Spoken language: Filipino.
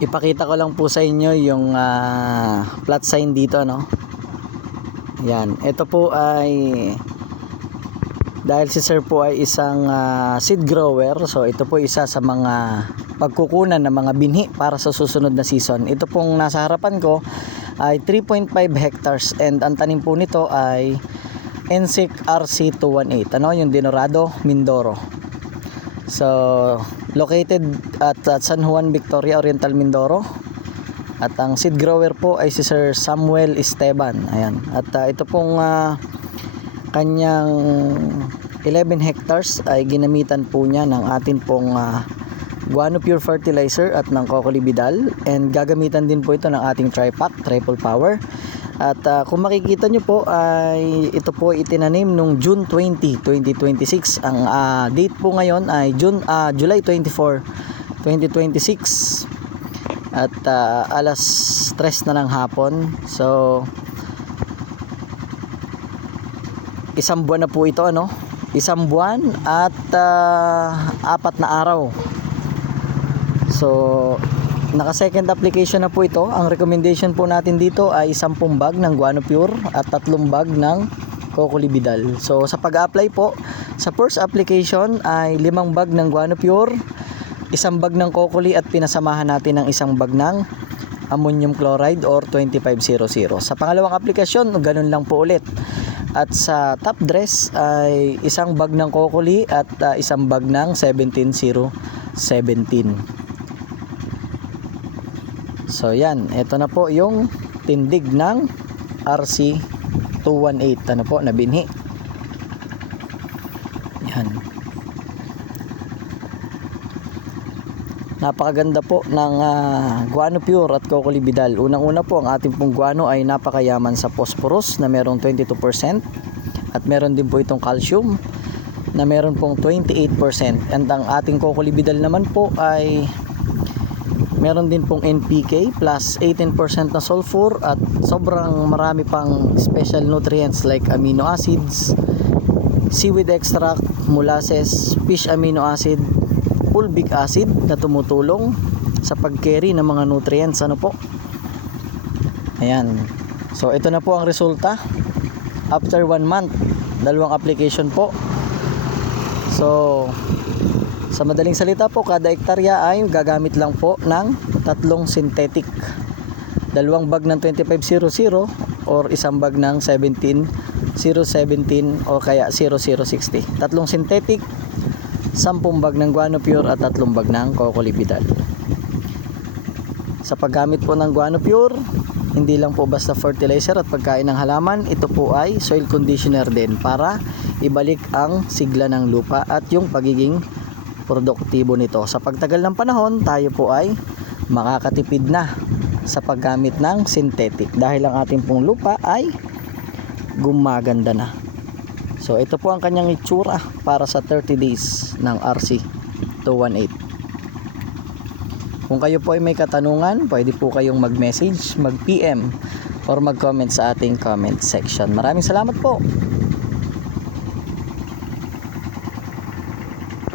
Ipakita ko lang po sa inyo yung plot sign dito, no. Yan, ito po ay dahil si sir po ay isang seed grower, so ito po isa sa mga pagkukunan ng mga binhi para sa susunod na season. Ito pong nasa harapan ko ay 3.5 hectares and ang tanim po nito ay NSIC RC218, ano, yung Dinorado, Mindoro. So located at San Juan, Victoria Oriental, Mindoro. At ang seed grower po ay si Sir Samuel Esteban. Ayan. At ito pong kanyang 11 hectares ay ginamitan po niya ng atin pong Guano Pure Fertilizer at ng Cocolibidal, and gagamitan din po ito ng ating Tripac Triple Power. At kung makikita nyo po ay ito po itinanim nung June 20, 2026. Ang date po ngayon ay July 24, 2026 at alas 3 na ng hapon. So isang buwan na po ito, ano? Isang buwan at 4 na araw. So naka second application na po ito. Ang recommendation po natin dito ay 10 bag ng Guano Pure at 3 bag ng Cocolibidal. So sa pag-apply po, sa first application ay 5 bag ng Guano Pure, 1 bag ng Cocoli at pinasamahan natin ng 1 bag ng ammonium chloride or 2500. Sa pangalawang aplikasyon, ganun lang po ulit. At sa top dress ay 1 bag ng Cocoli at 1 bag ng 17017. So yan, ito na po yung tindig ng RC218, ano po, na binhi. Yan. Napakaganda po ng Guano Pure at Cocolibidal. Unang-una po, ang ating pong guano ay napakayaman sa phosphorus na merong 22% at meron din po itong calcium na meron pong 28%. And ang ating Cocolibidal naman po ay meron din pong NPK plus 18% na sulfur at sobrang marami pang special nutrients like amino acids, seaweed extract, molasses, fish amino acid, fulvic acid na tumutulong sa pag-carry ng mga nutrients, ano po. Ayan. So ito na po ang resulta after 1 month, 2 application po. So sa madaling salita po, kada hektarya ay gagamit lang po ng 3 synthetic. 2 bag ng 2500 or 1 bag ng 17017 o kaya 0060. 3 synthetic, 10 bag ng Guano Pure at 3 bag ng Cocolibidal. Sa paggamit po ng Guano Pure, hindi lang po basta fertilizer at pagkain ng halaman, ito po ay soil conditioner din para ibalik ang sigla ng lupa at yung pagiging produktibo nito. Sa pagtagal ng panahon, tayo po ay makakatipid na sa paggamit ng synthetic dahil ang ating pong lupa ay gumaganda na. So ito po ang kanyang itsura para sa 30 days ng RC218. Kung kayo po ay may katanungan, pwede po kayong mag-message, mag-PM or mag-comment sa ating comment section. Maraming salamat po.